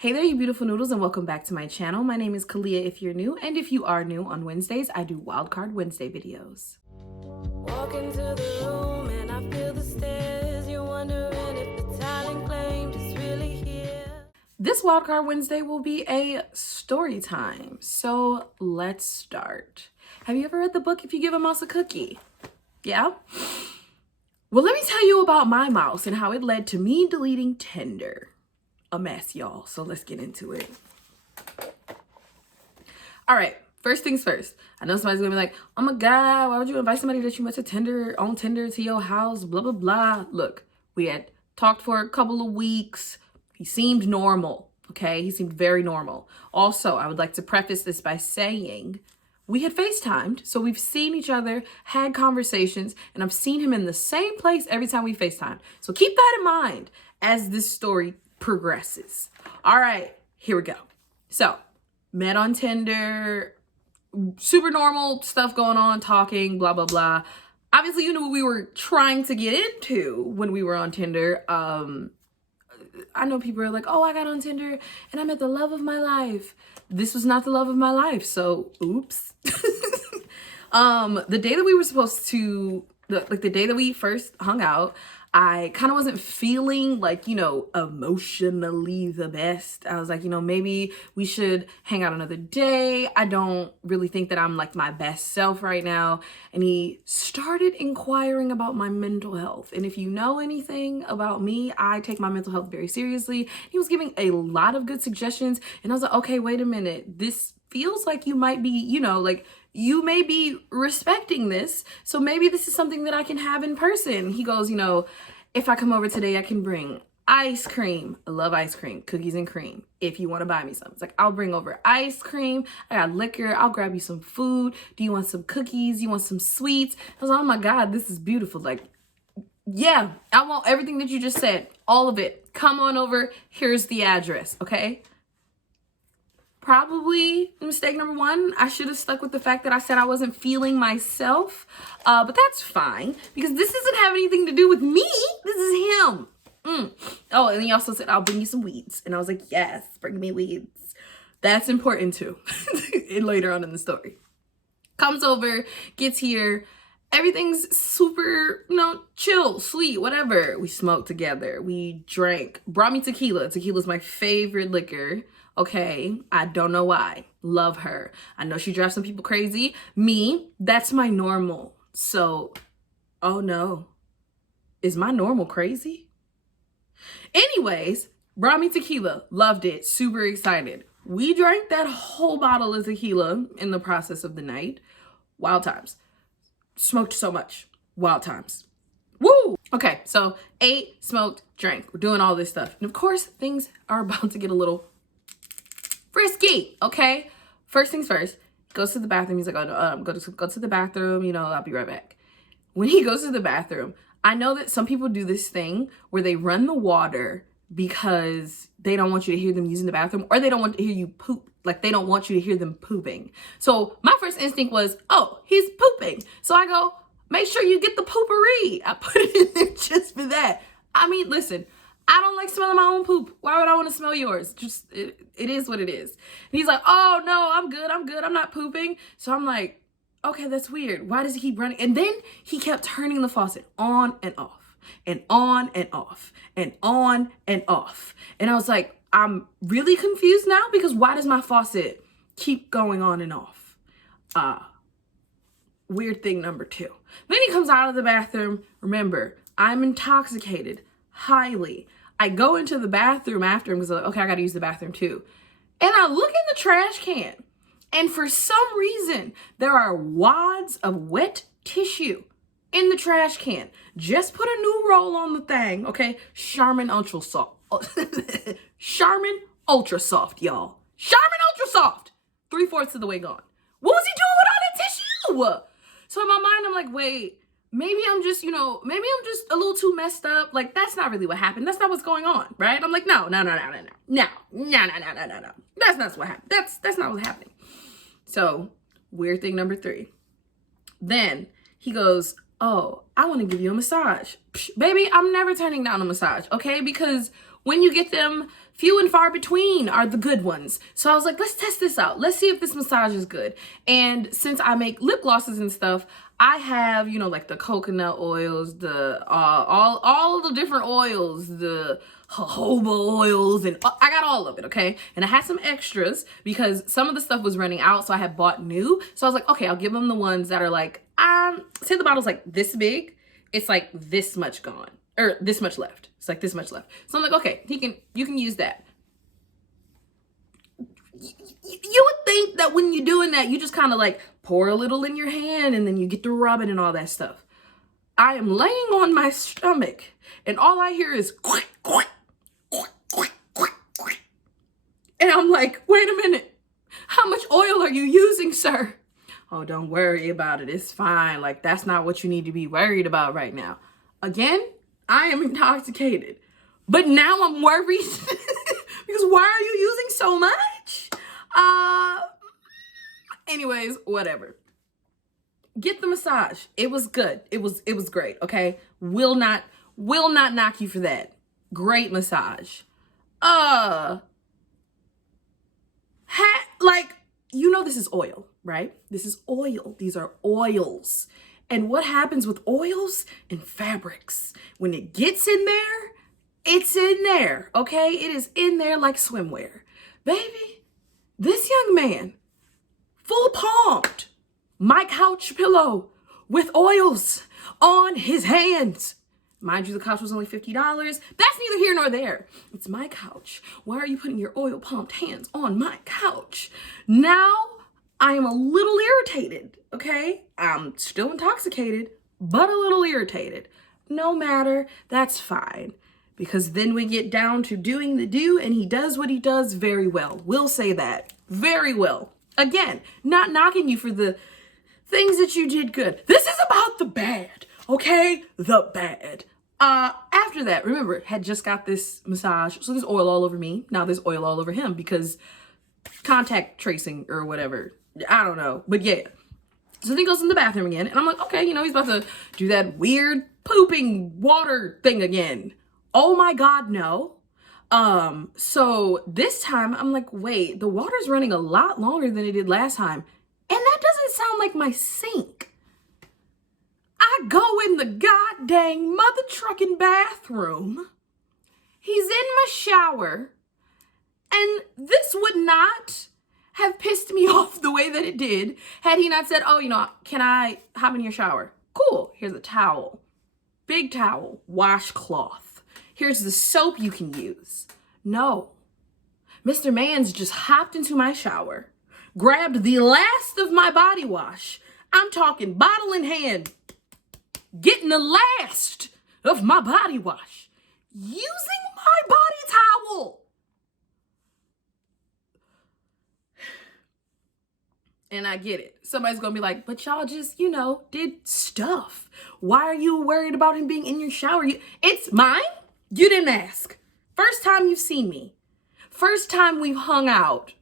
Hey there, you beautiful noodles, and welcome back to my channel. My name is Kalieha if you're new, and if you are new, on Wednesdays, I do Wildcard Wednesday videos. Walk into the room and I feel the stairs. You're wondering if the talent claimed is really here. This Wildcard Wednesday will be a story time, so let's start. Have you ever read the book If You Give a Mouse a Cookie? Yeah? Well, let me tell you about my mouse and how it led to me deleting Tinder. A mess, y'all, so let's get into it. All right, first things first. I know somebody's gonna be like, oh my God, why would you invite somebody that you met on Tinder to your house, blah, blah, blah. Look, we had talked for a couple of weeks. He seemed normal, okay? He seemed very normal. Also, I would like to preface this by saying we had FaceTimed, so we've seen each other, had conversations, and I've seen him in the same place every time we FaceTime. So keep that in mind as this story progresses. All right, here we go. So, met on Tinder, super normal stuff going on, talking, blah, blah, blah. Obviously, you know what we were trying to get into when we were on Tinder. I know people are like, oh, I got on Tinder and I met the love of my life. This was not the love of my life, so oops. The day that we were supposed to, the day that we first hung out, I kind of wasn't feeling like, you know, emotionally the best. I was like, you know, maybe we should hang out another day. I don't really think that I'm like my best self right now. And he started inquiring about my mental health. And if you know anything about me, I take my mental health very seriously. He was giving a lot of good suggestions. And I was like, okay, wait a minute. This feels like you might be, you know, like you may be respecting this. So maybe this is something that I can have in person. He goes, you know, if I come over today, I can bring ice cream. I love ice cream, cookies and cream. If you want to buy me some, it's like, I'll bring over ice cream. I got liquor. I'll grab you some food. Do you want some cookies? You want some sweets? I was like, oh my God, this is beautiful. Like, yeah, I want everything that you just said, all of it. Come on over. Here's the address. Okay. Probably mistake number one. I should have stuck with the fact that I said I wasn't feeling myself, but that's fine because this doesn't have anything to do with me. This is him. Oh, and he also said, I'll bring you some weeds. And I was like, yes, bring me weeds. That's important too. Later on in the story. Comes over, gets here. Everything's super, you know, chill, sweet, whatever. We smoked together. We drank. Brought me tequila. Tequila's my favorite liquor. Okay, I don't know why. Love her. I know she drives some people crazy. Me, that's my normal. So, oh no. Is my normal crazy? Anyways, brought me tequila. Loved it. Super excited. We drank that whole bottle of tequila in the process of the night. Wild times. Smoked so much. Wild times. Woo! Okay, so ate, smoked, drank. We're doing all this stuff. And of course, things are about to get a little frisky, okay? First things first, goes to the bathroom. He's like, oh, no, go to the bathroom, you know, I'll be right back. When he goes to the bathroom, I know that some people do this thing where they run the water because they don't want you to hear them using the bathroom, or they don't want to hear you poop. Like, they don't want you to hear them pooping. So my first instinct was, oh, he's pooping. So I go, make sure you get the poopery. I put it in there just for that. I mean, listen, I don't like smelling my own poop. Why would I want to smell yours? Just, it is what it is. And he's like, oh no, I'm good. I'm not pooping. So I'm like, okay, that's weird. Why does he keep running? And then he kept turning the faucet on and off and on and off and on and off. And I was like, I'm really confused now because why does my faucet keep going on and off? Weird thing number two. Then he comes out of the bathroom. Remember, I'm intoxicated, highly. I go into the bathroom after him because I'm like, okay, I got to use the bathroom too. And I look in the trash can. And for some reason, there are wads of wet tissue in the trash can. Just put a new roll on the thing, okay? Charmin Ultra Soft. Charmin Ultra Soft, y'all. Charmin Ultra Soft. 3/4 of the way gone. What was he doing with all that tissue? So in my mind, I'm like, wait. Maybe I'm just, you know, maybe I'm just a little too messed up. Like, that's not really what happened. That's not what's going on, right? I'm like, no. That's not what happened. That's not what's happening. So, weird thing number three. Then he goes, oh, I want to give you a massage. Psh, baby, I'm never turning down a massage, okay? Because When you get them, few and far between are the good ones. So I was like, let's test this out. Let's see if this massage is good. And since I make lip glosses and stuff, I have, you know, like the coconut oils, the all the different oils, the jojoba oils, and I got all of it, okay? And I had some extras because some of the stuff was running out, so I had bought new. So I was like, okay, I'll give them the ones that are like, say the bottle's like this big, it's like this much gone, or this much left. It's like this much left. So I'm like, okay, you can use that. You would think that when you're doing that, you just kind of like pour a little in your hand and then you get to rub it and all that stuff. I am laying on my stomach and all I hear is quack, quack, quack, quack, quack, quack. And I'm like, wait a minute. How much oil are you using, sir? Oh, don't worry about it. It's fine. Like, that's not what you need to be worried about right now. Again, I am intoxicated. But now I'm worried because why are you using so much? Anyways, whatever. Get the massage. It was good. It was great, okay? Will not knock you for that. Great massage. Like, you know this is oil, right? This is oil. These are oils. And what happens with oils and fabrics? When it gets in there, it's in there, okay? It is in there like swimwear. Baby, this young man, full palmed, my couch pillow with oils on his hands. Mind you, the couch was only $50. That's neither here nor there. It's my couch. Why are you putting your oil palmed hands on my couch? Now, I am a little irritated, okay? I'm still intoxicated, but a little irritated. No matter, that's fine. Because then we get down to doing the do, and he does what he does very well. We'll say that. Very well. Again, not knocking you for the things that you did good. This is about the bad, okay? The bad. After that, remember, had just got this massage, so there's oil all over me. Now there's oil all over him because contact tracing or whatever. I don't know, but yeah. So then he goes in the bathroom again, and I'm like, okay, you know, he's about to do that weird pooping water thing again. Oh my God, no. So this time I'm like, wait, the water's running a lot longer than it did last time. And that doesn't sound like my sink. I go in the goddamn mother trucking bathroom. He's in my shower. And this would not have pissed me off the way that it did had he not said, oh, you know, can I hop in your shower? Cool. Here's a towel. Big towel. Washcloth. Here's the soap you can use. No. Mr. Mans just hopped into my shower, grabbed the last of my body wash. I'm talking bottle in hand, getting the last of my body wash, using my body towel. And I get it. Somebody's gonna be like, but y'all just, you know, did stuff. Why are you worried about him being in your shower? It's mine. You didn't ask. First time you've seen me. First time we've hung out.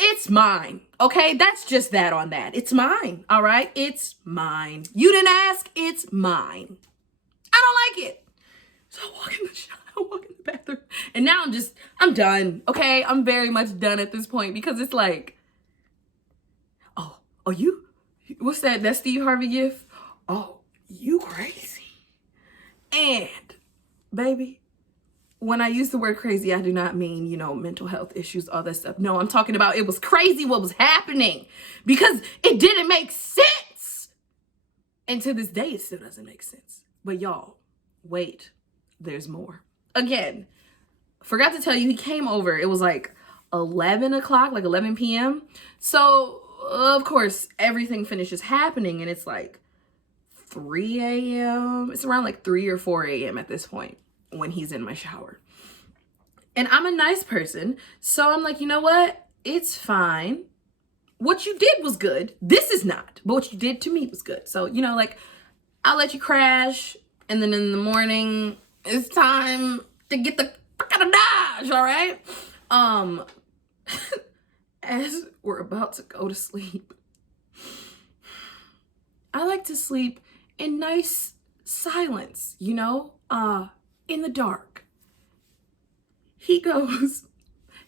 It's mine, okay? That's just that on that. It's mine, all right? It's mine. You didn't ask, it's mine. I don't like it. So I walk in the shower, I walk in the bathroom, and now I'm done, okay? I'm very much done at this point because it's like, oh, you, what's that Steve Harvey gif? Oh, you crazy. And, baby, when I use the word crazy, I do not mean, you know, mental health issues, all that stuff. No, I'm talking about it was crazy what was happening because it didn't make sense. And to this day, it still doesn't make sense. But y'all, wait, there's more. Again, forgot to tell you, he came over. It was like 11 o'clock, like 11 p.m. So, of course, everything finishes happening and it's like 3 a.m. It's around like 3 or 4 a.m. at this point when he's in my shower. And I'm a nice person, so I'm like, you know what? It's fine. What you did was good. This is not, but what you did to me was good. So, you know, like, I'll let you crash, and then in the morning, it's time to get the fuck out of Dodge, all right? As we're about to go to sleep, I like to sleep in nice silence, you know, in the dark. he goes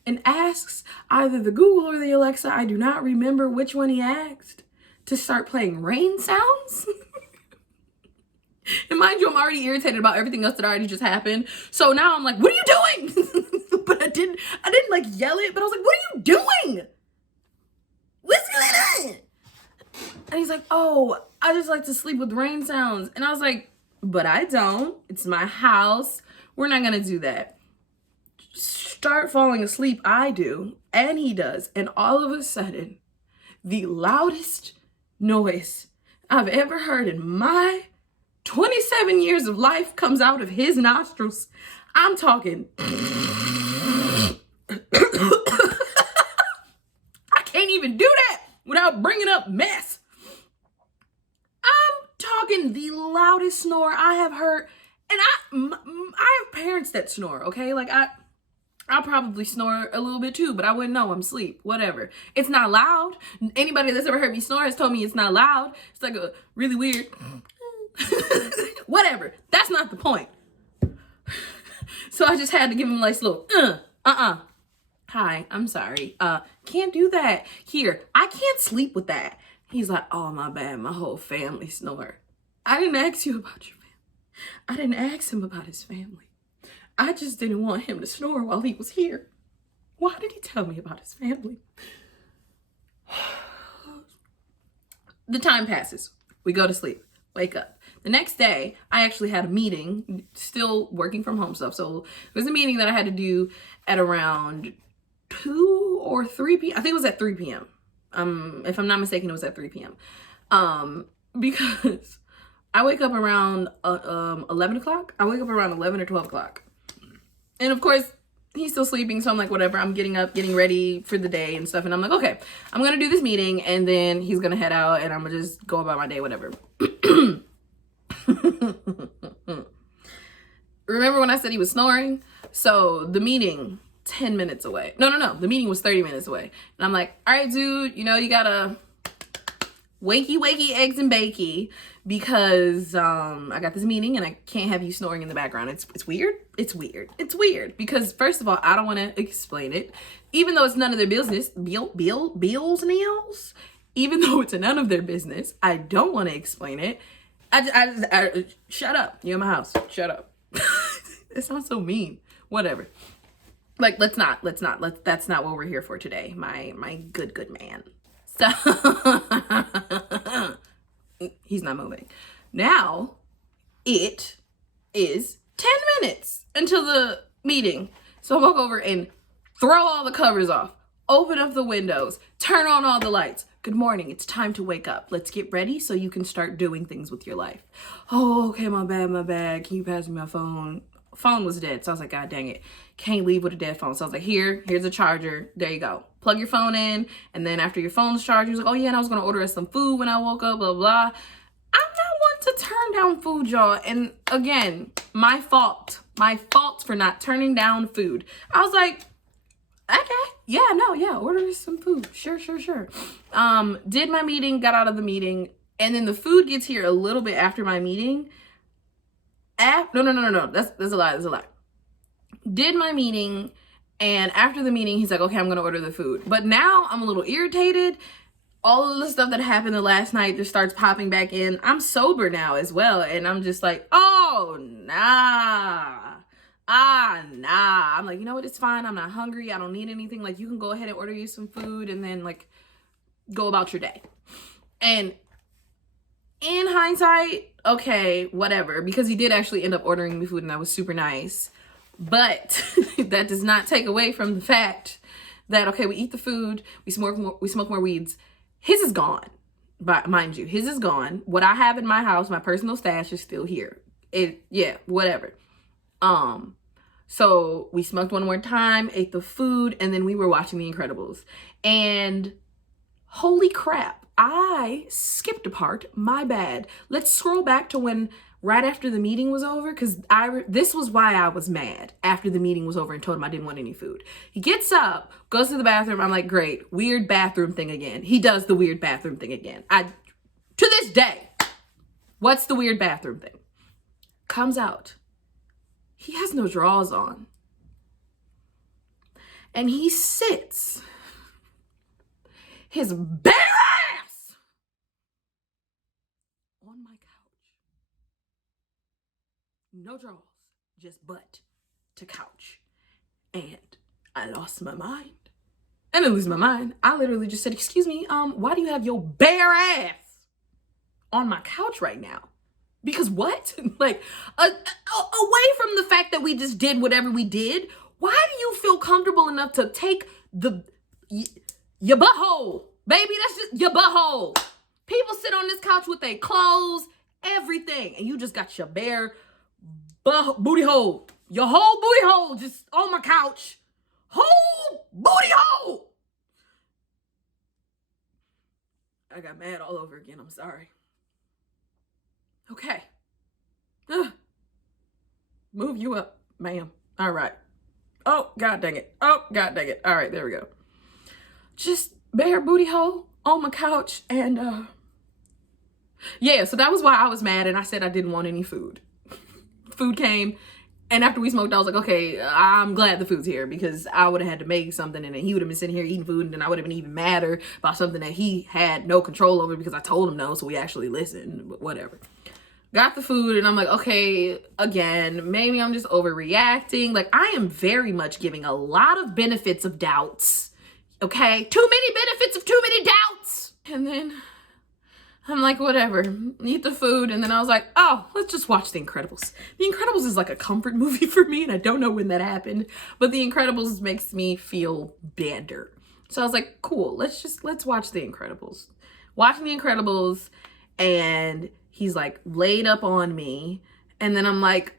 and asks either the Google or the Alexa, I do not remember which one he asked, to start playing rain sounds. And mind you, I'm already irritated about everything else that already just happened. So now I'm like, what are you doing? But I didn't like yell it, but I was like, what are you doing? What's going on? And he's like, oh, I just like to sleep with rain sounds. And I was like, but I don't. It's my house. We're not going to do that. Start falling asleep, I do. And he does. And all of a sudden, the loudest noise I've ever heard in my 27 years of life comes out of his nostrils. I'm talking. I can't even do that without bringing up mess. I'm talking the loudest snore I have heard. And I have parents that snore, okay? Like, I'll probably snore a little bit too, but I wouldn't know. I'm asleep. Whatever. It's not loud. Anybody that's ever heard me snore has told me it's not loud. It's like a really weird... Whatever. That's not the point. So I just had to give him a nice little, hi, I'm sorry. Can't do that. Here, I can't sleep with that. He's like, oh, my bad. My whole family snore. I didn't ask you about your family. I didn't ask him about his family. I just didn't want him to snore while he was here. Why did he tell me about his family? The time passes. We go to sleep. Wake up. The next day, I actually had a meeting, still working from home stuff. So it was a meeting that I had to do at around 2 or 3 p.m. I think it was at 3 p.m. If I'm not mistaken, it was at 3 p.m. Because I wake up around 11 o'clock. I wake up around 11 or 12 o'clock. And of course, he's still sleeping. So I'm like, whatever. I'm getting up, getting ready for the day and stuff. And I'm like, okay, I'm going to do this meeting. And then he's going to head out and I'm going to just go about my day, whatever. Remember when I said he was snoring? So the meeting 10 minutes away. No. The meeting was 30 minutes away. And I'm like, all right, dude, you know, you gotta wakey, eggs and bakey because I got this meeting and I can't have you snoring in the background. It's weird. It's weird because first of all, I don't want to explain it, even though it's none of their business. Bills, even though it's none of their business, I don't want to explain it. I shut up. You're in my house. Shut up. It sounds so mean. Whatever. Like, that's not what we're here for today. My good man. So he's not moving. Now it is 10 minutes until the meeting. So I walk over and throw all the covers off, open up the windows, turn on all the lights. Good morning. It's time to wake up. Let's get ready so you can start doing things with your life. Oh, okay, my bad. Can you pass me my phone? Phone was dead. So I was like, God dang it. Can't leave with a dead phone. So I was like, here's a charger. There you go. Plug your phone in. And then after your phone's charged, he was like, oh yeah, and I was going to order us some food when I woke up, blah, blah. I'm not one to turn down food, y'all. And again, my fault for not turning down food. I was like, okay, yeah, order some food. Sure. Did my meeting, got out of the meeting, and then the food gets here a little bit after my meeting. No. That's a lie. Did my meeting, and after the meeting, he's like, okay, I'm gonna order the food. But now I'm a little irritated. All of the stuff that happened the last night just starts popping back in. I'm sober now as well, and I'm just like, oh, nah. I'm like, you know what? It's fine. I'm not hungry. I don't need anything. Like, you can go ahead and order you some food and then, like, go about your day. And in hindsight, okay, whatever. Because he did actually end up ordering me food and that was super nice. But that does not take away from the fact that, okay, we eat the food. We smoke more weeds. His is gone. But mind you, his is gone. What I have in my house, my personal stash, is still here. Whatever. So we smoked one more time, ate the food, and then we were watching The Incredibles. And holy crap, I skipped a part. My bad. Let's scroll back to when right after the meeting was over, because this was why I was mad after the meeting was over and told him I didn't want any food. He gets up, goes to the bathroom. I'm like, great, weird bathroom thing again. He does the weird bathroom thing again. To this day, what's the weird bathroom thing? Comes out. He has no drawers on. And he sits his bare ass on my couch. No drawers, just butt to couch. And I lost my mind. And I lose my mind. I literally just said, excuse me, why do you have your bare ass on my couch right now? Because what? Like, away from the fact that we just did whatever we did, why do you feel comfortable enough to take your butthole? Baby, that's just your butthole. People sit on this couch with their clothes, everything, and you just got your bare booty hole. Your whole booty hole just on my couch. Whole booty hole. I got mad all over again. I'm sorry. Okay. Move you up, ma'am. All right. Oh, God dang it. Oh, God dang it. All right, there we go. Just bare booty hole on my couch. And yeah, so that was why I was mad and I said I didn't want any food. Food came. And after we smoked, I was like, okay, I'm glad the food's here, because I would have had to make something and then he would have been sitting here eating food, and then I would have been even madder about something that he had no control over because I told him no, so we actually listened, but whatever. Got the food and I'm like, okay, again, maybe I'm just overreacting. Like, I am very much giving a lot of benefits of doubts, okay? Too many benefits of too many doubts. And then I'm like, whatever, eat the food. And then I was like, oh, let's just watch The Incredibles. The Incredibles is like a comfort movie for me, and I don't know when that happened, but The Incredibles makes me feel better. So I was like, cool, let's watch The Incredibles. Watching The Incredibles, and he's like laid up on me. And then I'm like,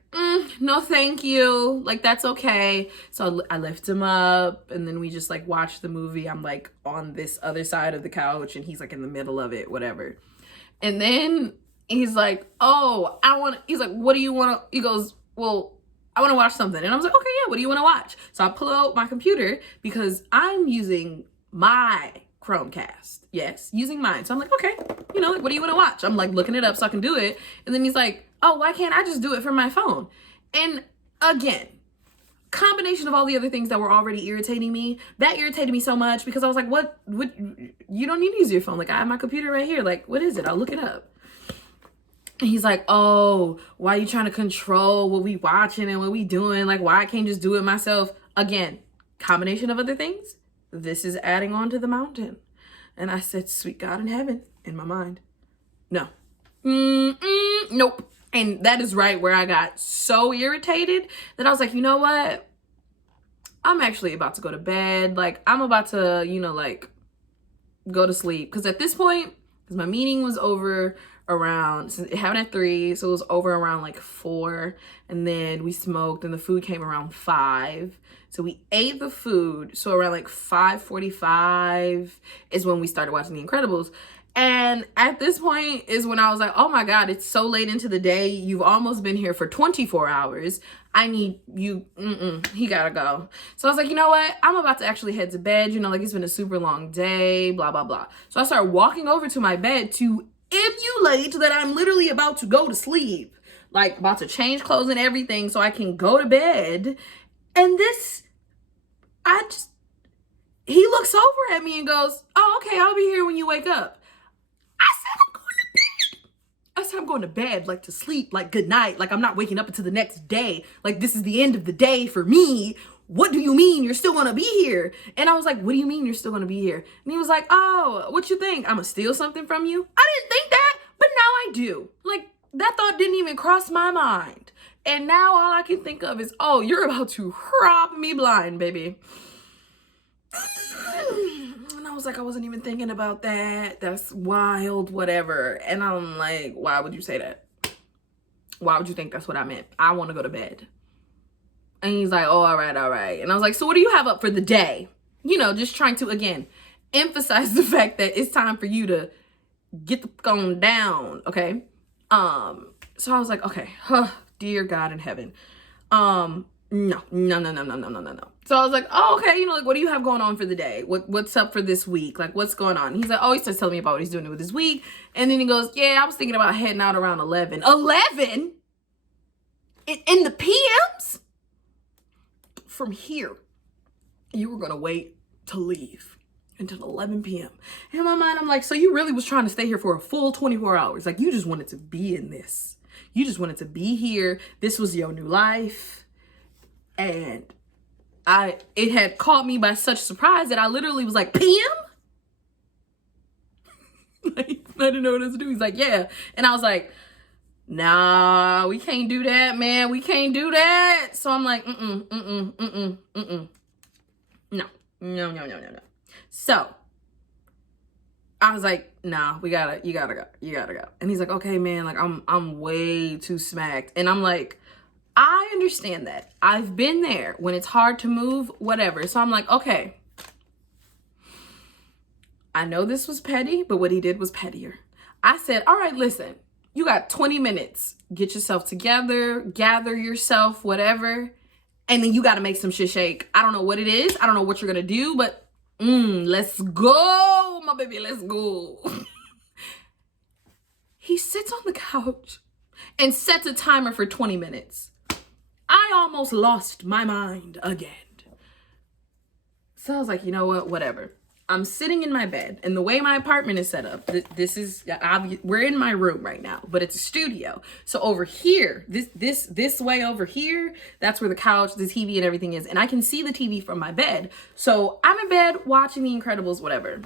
no, thank you. Like, that's okay. So I lift him up, and then we just like watch the movie. I'm like on this other side of the couch and he's like in the middle of it, whatever. And then he's like, oh, he's like, what do you want to, he goes, well, I want to watch something. And I was like, okay, yeah, what do you want to watch? So I pull out my computer because I'm using my Chromecast. Yes, using mine. So I'm like, okay, like, what do you want to watch? I'm like looking it up so I can do it. And then he's like, oh, why can't I just do it from my phone? And again, combination of all the other things that were already irritating me, that irritated me so much because I was like, what, you don't need to use your phone. Like, I have my computer right here. Like, what is it? I'll look it up. And he's like, oh, why are you trying to control what we watching and what we doing? Like, why I can't just do it myself? Again, combination of other things. This is adding on to the mountain. And I said, sweet God in heaven, in my mind, no. Nope. And that is right where I got so irritated that I was like, you know what? I'm actually about to go to bed. Like, I'm about to, like, go to sleep. Because at this point, because my meeting was over around, it happened at 3, so it was over around like 4. And then we smoked and the food came around 5. So we ate the food. So around like 5:45 is when we started watching The Incredibles. And at this point is when I was like, oh my God, it's so late into the day. You've almost been here for 24 hours. I need you. He gotta go. So I was like, you know what? I'm about to actually head to bed. Like, it's been a super long day, blah, blah, blah. So I started walking over to my bed to emulate that I'm literally about to go to sleep. Like, about to change clothes and everything so I can go to bed. And he looks over at me and goes, oh, okay, I'll be here when you wake up. I said, I'm going to bed, like to sleep, like good night. Like, I'm not waking up until the next day. Like, this is the end of the day for me. What do you mean you're still going to be here? And I was like, what do you mean you're still going to be here? And he was like, oh, what you think? I'm going to steal something from you? I didn't think that, but now I do. Like, that thought didn't even cross my mind. And now all I can think of is, oh, you're about to rob me blind, baby. And I was like, I wasn't even thinking about that. That's wild, whatever. And I'm like, why would you say that? Why would you think that's what I meant? I want to go to bed. And he's like, oh, all right, all right. And I was like, so what do you have up for the day? Just trying to, again, emphasize the fact that it's time for you to get the phone down, okay? So I was like, okay, dear God in heaven. No. So I was like, oh, okay, like, what do you have going on for the day? What's up for this week? Like, what's going on? He's like, oh, he starts telling me about what he's doing with his week. And then he goes, yeah, I was thinking about heading out around 11. 11? In the PMs? From here you were gonna wait to leave until 11 p.m. In my mind, I'm like, so you really was trying to stay here for a full 24 hours. Like, you just wanted to be in this. You just wanted to be here. This was your new life. And it had caught me by such surprise that I literally was like, PM? Like, I didn't know what else to do. He's like, yeah. And I was like, nah, we can't do that, man. We can't do that. So I'm like, No. So I was like, nah, you gotta go. And he's like, okay, man, like I'm way too smacked. And I'm like, I understand that. I've been there when it's hard to move, whatever. So I'm like, okay, I know this was petty, but what he did was pettier. I said, all right, listen, you got 20 minutes. Get yourself together, gather yourself, whatever. And then you got to make some shit shake. I don't know what it is. I don't know what you're going to do, but let's go, my baby, let's go. He sits on the couch and sets a timer for 20 minutes. I almost lost my mind again. So I was like, you know what, whatever. I'm sitting in my bed, and the way my apartment is set up, we're in my room right now, but it's a studio. So over here, this way over here, that's where the couch, the TV and everything is. And I can see the TV from my bed. So I'm in bed watching The Incredibles, whatever.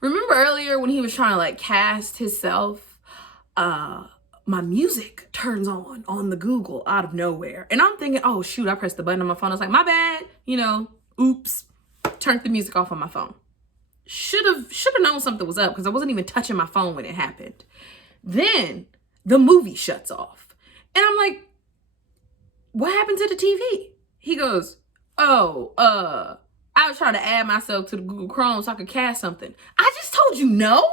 Remember earlier when he was trying to like cast himself, my music turns on the Google out of nowhere. And I'm thinking, oh shoot, I pressed the button on my phone. I was like, my bad, oops. Turned the music off on my phone. Should have known something was up because I wasn't even touching my phone when it happened. Then the movie shuts off. And I'm like, what happened to the TV? He goes, oh, I was trying to add myself to the Google Chrome so I could cast something. I just told you no.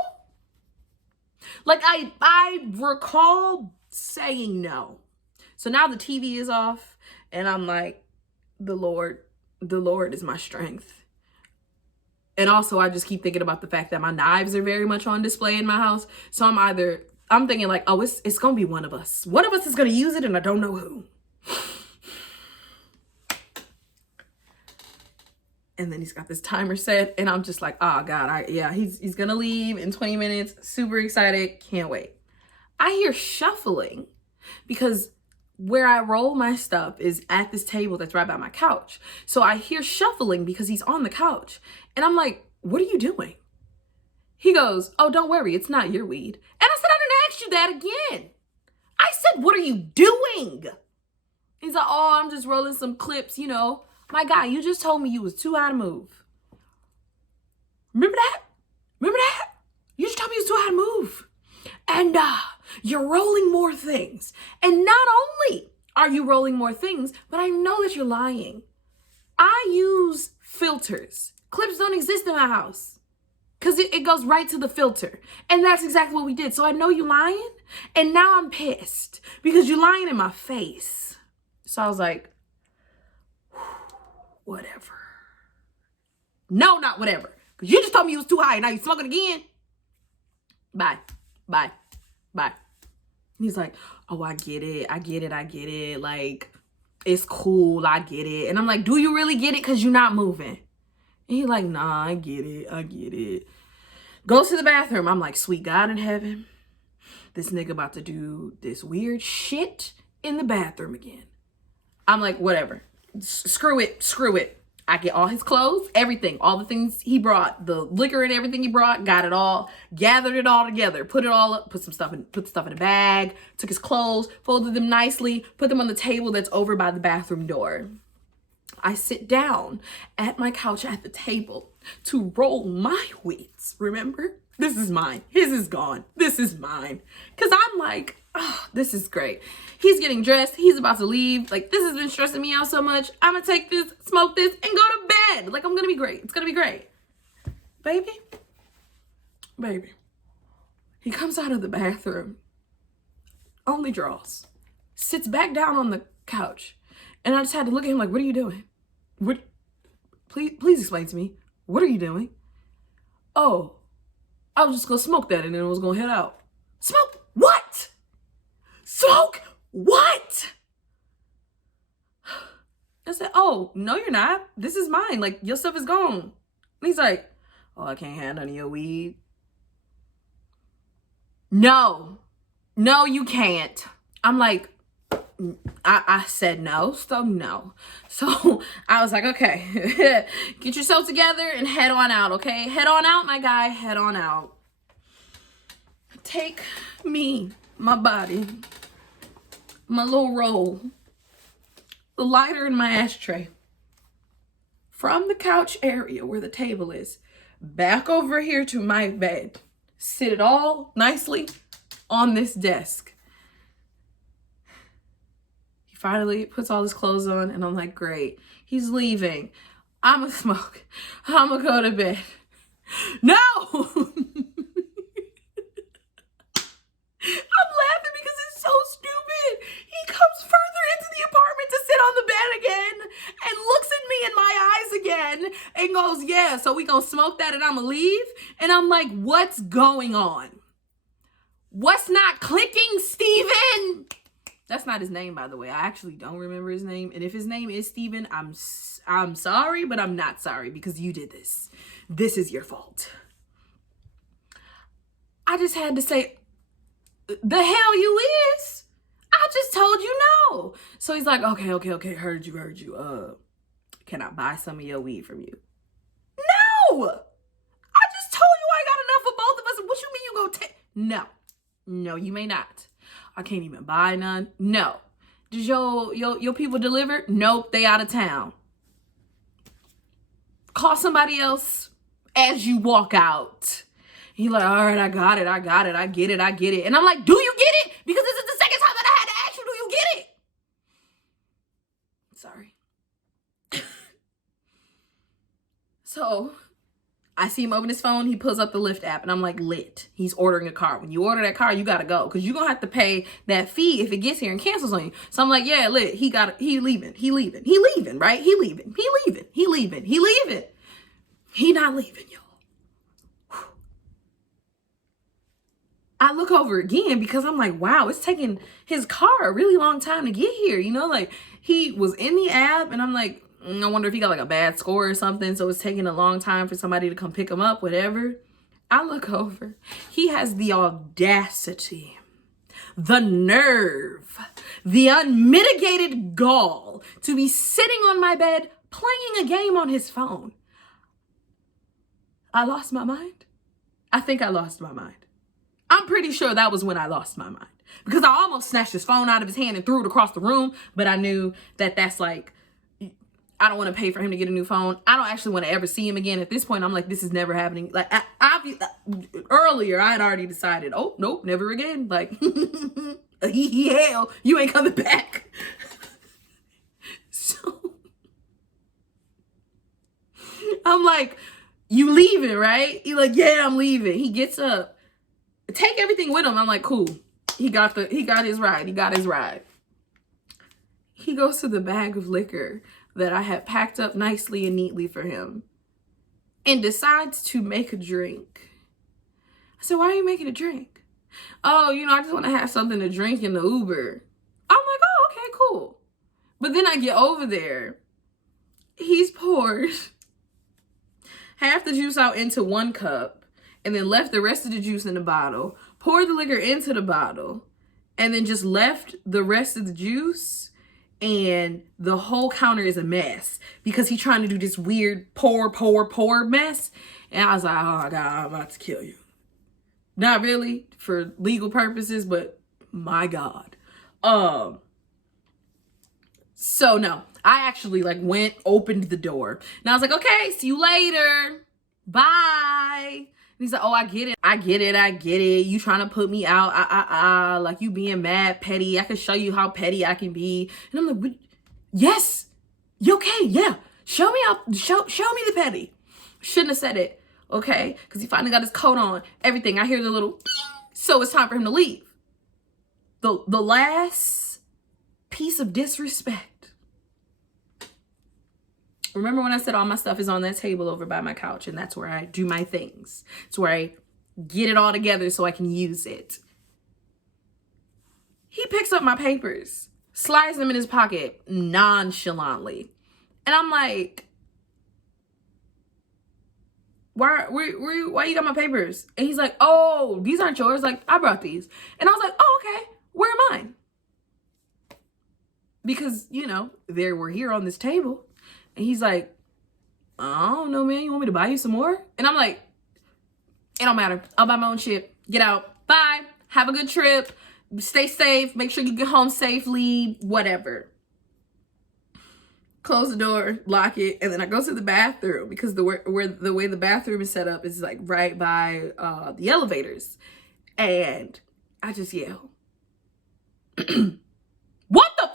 Like I recall saying no. So now the TV is off and I'm like, the Lord is my strength. And also, I just keep thinking about the fact that my knives are very much on display in my house. So I'm thinking like, oh, it's going to be one of us. One of us is going to use it and I don't know who. And then he's got this timer set and I'm just like, oh God, he's going to leave in 20 minutes. Super excited. Can't wait. I hear shuffling because where I roll my stuff is at this table that's right by my couch. So I hear shuffling because he's on the couch. And I'm like, what are you doing? He goes, oh, don't worry. It's not your weed. And I said, I didn't ask you that again. I said, what are you doing? He's like, oh, I'm just rolling some clips, My guy, you just told me you was too high to move. Remember that? You just told me you was too high to move. And you're rolling more things. And not only are you rolling more things, but I know that you're lying. I use filters. Clips don't exist in my house because it goes right to the filter. And that's exactly what we did. So I know you lying. And now I'm pissed because you're lying in my face. So I was like, whatever. No, not whatever. Because you just told me you was too high and now you smoking again. Bye. And he's like, oh, I get it. Like, it's cool. I get it. And I'm like, do you really get it? Because you're not moving. And he's like, nah, I get it. Goes to the bathroom. I'm like, sweet God in heaven. This nigga about to do this weird shit in the bathroom again. I'm like, whatever. Screw it. I get all his clothes, everything, all the things he brought, the liquor and everything he brought, got it all, gathered it all together, put it all up, put the stuff in a bag, took his clothes, folded them nicely, put them on the table that's over by the bathroom door. I sit down at my couch at the table to roll my weeds. Remember? This is mine. His is gone. This is mine. Because I'm like, oh, this is great. He's getting dressed. He's about to leave. Like, this has been stressing me out so much. I'm going to take this, smoke this, and go to bed. Like, I'm going to be great. It's going to be great. Baby. He comes out of the bathroom. Only draws. Sits back down on the couch. And I just had to look at him like, what are you doing? Please explain to me. What are you doing? Oh, I was just going to smoke that and then I was going to head out. Smoke what? I said, oh, no, you're not. This is mine. Like, your stuff is gone. And he's like, oh, I can't have none of your weed. No, you can't. I'm like, I said no, so no. So I was like, okay, get yourself together and head on out, okay? Head on out, my guy, head on out. Take me, my body, my little roll, the lighter in my ashtray, from the couch area where the table is, back over here to my bed. Sit it all nicely on this desk. Finally puts all his clothes on, and I'm like, great. He's leaving. I'ma smoke. I'ma go to bed. No! I'm laughing because it's so stupid. He comes further into the apartment to sit on the bed again and looks at me in my eyes again and goes, yeah, so we gonna smoke that and I'ma leave? And I'm like, what's going on? What's not clicking, Steven? That's not his name, by the way. I actually don't remember his name. And if his name is Steven, I'm sorry, but I'm not sorry because you did this. This is your fault. I just had to say, the hell you is? I just told you no. So he's like, okay, heard you. Can I buy some of your weed from you? No! I just told you I got enough for both of us. What you mean you gonna take? No, you may not. I can't even buy none. No. Did your people deliver? Nope, they out of town. Call somebody else as you walk out. He's like, all right, I got it. I get it. And I'm like, do you get it? Because this is the second time that I had to ask you, do you get it? Sorry. So I see him open his phone. He pulls up the Lyft app, and I'm like, lit. He's ordering a car. When you order that car, you got to go because you're going to have to pay that fee if it gets here and cancels on you. So I'm like, yeah, lit. He leaving, right? He leaving. He not leaving, y'all. I look over again because I'm like, wow, it's taking his car a really long time to get here. You know, like he was in the app, and I'm like, I wonder if he got like a bad score or something. So it's taking a long time for somebody to come pick him up, whatever. I look over. He has the audacity, the nerve, the unmitigated gall to be sitting on my bed playing a game on his phone. I lost my mind. I think I lost my mind. I'm pretty sure that was when I lost my mind because I almost snatched his phone out of his hand and threw it across the room. But I knew that that's like, I don't want to pay for him to get a new phone. I don't actually want to ever see him again. At this point, I'm like, this is never happening. Like, earlier, I had already decided, oh, nope, never again. Like, hell, you ain't coming back. So, I'm like, you leaving, right? He's like, yeah, I'm leaving. He gets up. Take everything with him. I'm like, cool. He got his ride. He goes to the bag of liquor that I had packed up nicely and neatly for him and decides to make a drink. I said, why are you making a drink? Oh, I just want to have something to drink in the Uber. I'm like, oh, okay, cool. But then I get over there. He's poured half the juice out into one cup and then left the rest of the juice in the bottle, poured the liquor into the bottle, and then just left the rest of the juice. And the whole counter is a mess because he's trying to do this weird pour mess. And I was like, oh my God, I'm about to kill you. Not really for legal purposes, but my God. So no, I actually opened the door and I was like, okay, see you later. Bye. And he's like, oh, I get it. You trying to put me out. Like you being mad, petty. I can show you how petty I can be. And I'm like, yes. You okay? Yeah. Show me the petty. Shouldn't have said it. Okay. Because he finally got his coat on. Everything. I hear the little ding. So it's time for him to leave. The last piece of disrespect. Remember when I said all my stuff is on that table over by my couch and that's where I do my things. It's where I get it all together so I can use it. He picks up my papers, slides them in his pocket nonchalantly, And I'm like, why you got my papers? And he's like, oh, these aren't yours. Like, I brought these. And I was like, oh, okay, where are mine? Because, you know, they were here on this table. And he's like, I don't know, man. You want me to buy you some more? And I'm like, it don't matter. I'll buy my own shit. Get out. Bye. Have a good trip. Stay safe. Make sure you get home safely. Whatever. Close the door, lock it, and then I go to the bathroom because the way the bathroom is set up is like right by the elevators. And I just yell, what the?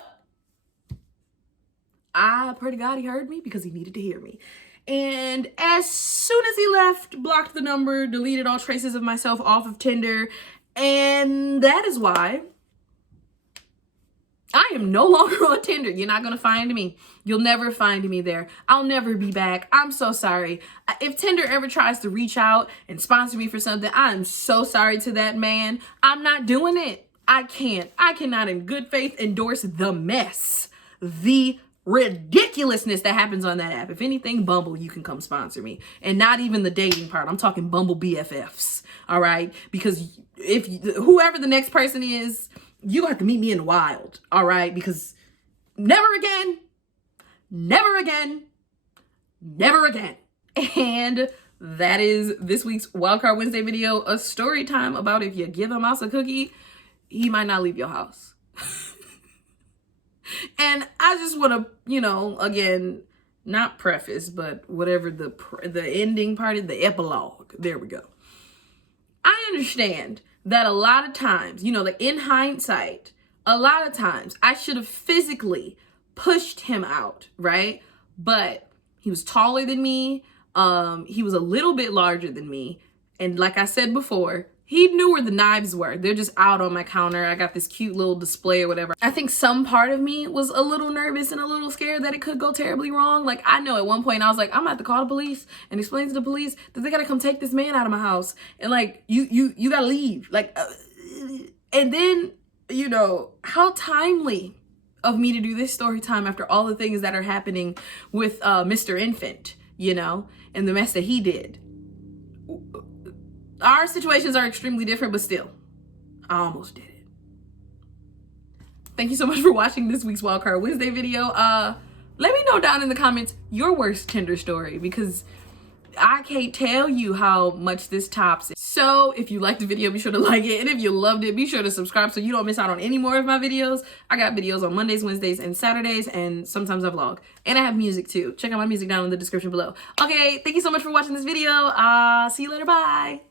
I pray to God he heard me because he needed to hear me. And as soon as he left, blocked the number, deleted all traces of myself off of Tinder. And that is why I am no longer on Tinder. You're not going to find me. You'll never find me there. I'll never be back. I'm so sorry. If Tinder ever tries to reach out and sponsor me for something, I'm so sorry to that man. I'm not doing it. I can't. I cannot in good faith endorse the mess, the ridiculousness that happens on that app. If anything, Bumble, you can come sponsor me. And not even the dating part. I'm talking Bumble BFFs. All right? Because if whoever the next person is, you have to meet me in the wild. All right? Because never again, never again, never again. And that is this week's Wildcard Wednesday video. A story time about if you give a mouse a cookie, he might not leave your house. And I just want to, you know, again, not preface, but whatever the ending part of the epilogue. There we go. I understand that a lot of times, you know, like in hindsight, a lot of times I should have physically pushed him out, right? But he was taller than me. He was a little bit larger than me. And like I said before, he knew where the knives were. They're just out on my counter. I got this cute little display or whatever. I think some part of me was a little nervous and a little scared that it could go terribly wrong. Like, I know at one point I was like, I'm gonna have to call the police and explain to the police that they gotta come take this man out of my house. And like, you gotta leave. Like, and then, you know, how timely of me to do this story time after all the things that are happening with Mr. Infant, you know, and the mess that he did. Our situations are extremely different, but still, I almost did it. Thank you so much for watching this week's Wildcard Wednesday video. Let me know down in the comments your worst Tinder story, because I can't tell you how much this tops it. So if you liked the video, be sure to like it. And if you loved it, be sure to subscribe so you don't miss out on any more of my videos. I got videos on Mondays, Wednesdays, and Saturdays, and sometimes I vlog. And I have music too. Check out my music down in the description below. Okay, thank you so much for watching this video. See you later. Bye.